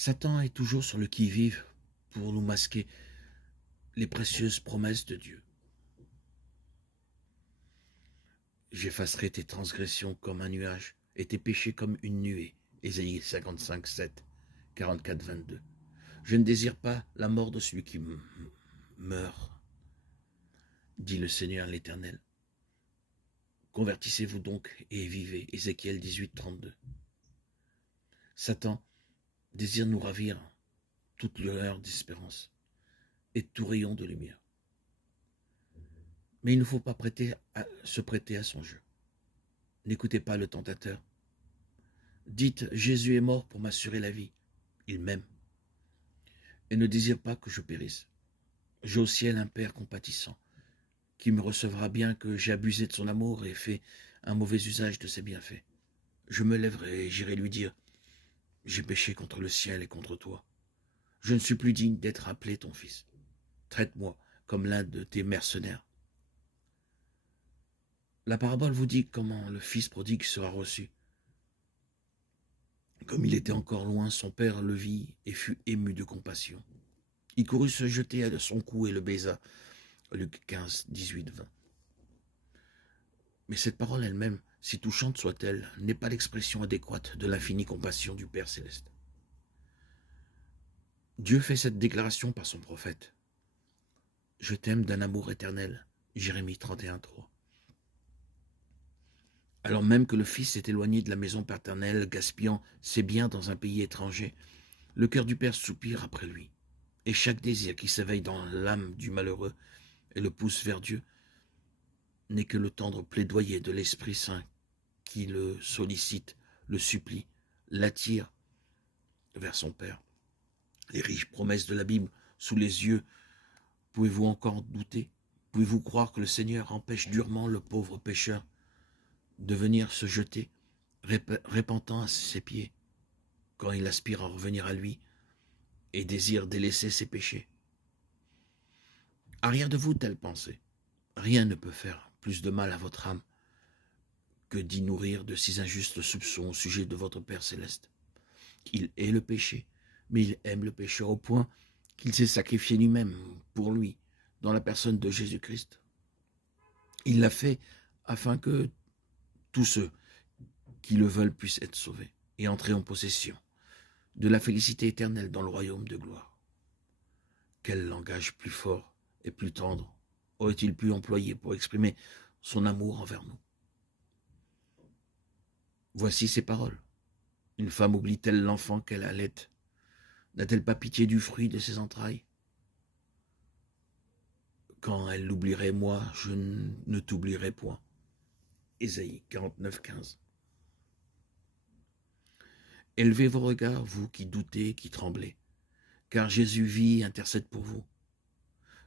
Satan est toujours sur le qui-vive pour nous masquer les précieuses promesses de Dieu. J'effacerai tes transgressions comme un nuage et tes péchés comme une nuée. Ésaïe 55, 7, 44, 22. Je ne désire pas la mort de celui qui meurt, dit le Seigneur l'Éternel. Convertissez-vous donc et vivez. Ézéchiel 18, 32. Satan désire nous ravir toute lueur d'espérance et tout rayon de lumière. Mais il ne faut pas se prêter à son jeu. N'écoutez pas le tentateur. Dites, Jésus est mort pour m'assurer la vie. Il m'aime et ne désire pas que je périsse. J'ai au ciel un Père compatissant qui me recevra bien que j'ai abusé de son amour et fait un mauvais usage de ses bienfaits. Je me lèverai et j'irai lui dire, j'ai péché contre le ciel et contre toi. Je ne suis plus digne d'être appelé ton fils. Traite-moi comme l'un de tes mercenaires. La parabole vous dit comment le fils prodigue sera reçu. Comme il était encore loin, son père le vit et fut ému de compassion. Il courut se jeter à son cou et le baisa. Luc 15, 18, 20. Mais cette parole elle-même, si touchante soit-elle, n'est pas l'expression adéquate de l'infinie compassion du Père céleste. Dieu fait cette déclaration par son prophète. Je t'aime d'un amour éternel. Jérémie 31, 3. Alors même que le fils s'est éloigné de la maison paternelle, gaspillant ses biens dans un pays étranger, le cœur du Père soupire après lui. Et chaque désir qui s'éveille dans l'âme du malheureux et le pousse vers Dieu n'est que le tendre plaidoyer de l'Esprit Saint qui le sollicite, le supplie, l'attire vers son Père. Les riches promesses de la Bible sous les yeux, pouvez-vous encore douter? Pouvez-vous croire que le Seigneur empêche durement le pauvre pécheur de venir se jeter, repentant à ses pieds, quand il aspire à revenir à lui et désire délaisser ses péchés? Arrière de vous telle pensée. Rien ne peut faire plus de mal à votre âme que d'y nourrir de si injustes soupçons au sujet de votre Père céleste. Il hait le péché, mais il aime le pécheur au point qu'il s'est sacrifié lui-même pour lui, dans la personne de Jésus-Christ. Il l'a fait afin que tous ceux qui le veulent puissent être sauvés et entrer en possession de la félicité éternelle dans le royaume de gloire. Quel langage plus fort et plus tendre aurait-il pu employer pour exprimer son amour envers nous? Voici ses paroles. Une femme oublie-t-elle l'enfant qu'elle allait? N'a-t-elle pas pitié du fruit de ses entrailles? Quand elle l'oublierait, moi, je ne t'oublierai point. Ésaïe 49, 15. Élevez vos regards, vous qui doutez, qui tremblez, car Jésus vit et intercède pour vous.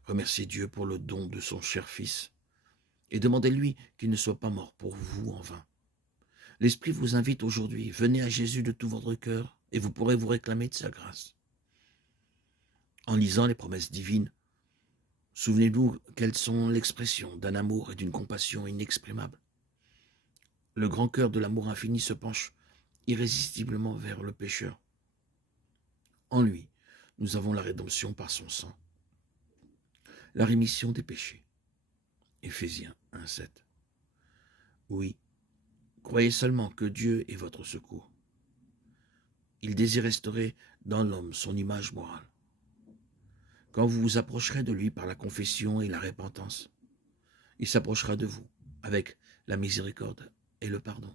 Remerciez Dieu pour le don de son cher Fils et demandez-lui qu'il ne soit pas mort pour vous en vain. L'Esprit vous invite aujourd'hui, venez à Jésus de tout votre cœur et vous pourrez vous réclamer de sa grâce. En lisant les promesses divines, souvenez-vous qu'elles sont l'expression d'un amour et d'une compassion inexprimables. Le grand cœur de l'amour infini se penche irrésistiblement vers le pécheur. En lui, nous avons la rédemption par son sang, la rémission des péchés. Éphésiens 1, 7. Oui, croyez seulement que Dieu est votre secours. Il désire restaurer dans l'homme son image morale. Quand vous vous approcherez de lui par la confession et la repentance, il s'approchera de vous avec la miséricorde et le pardon.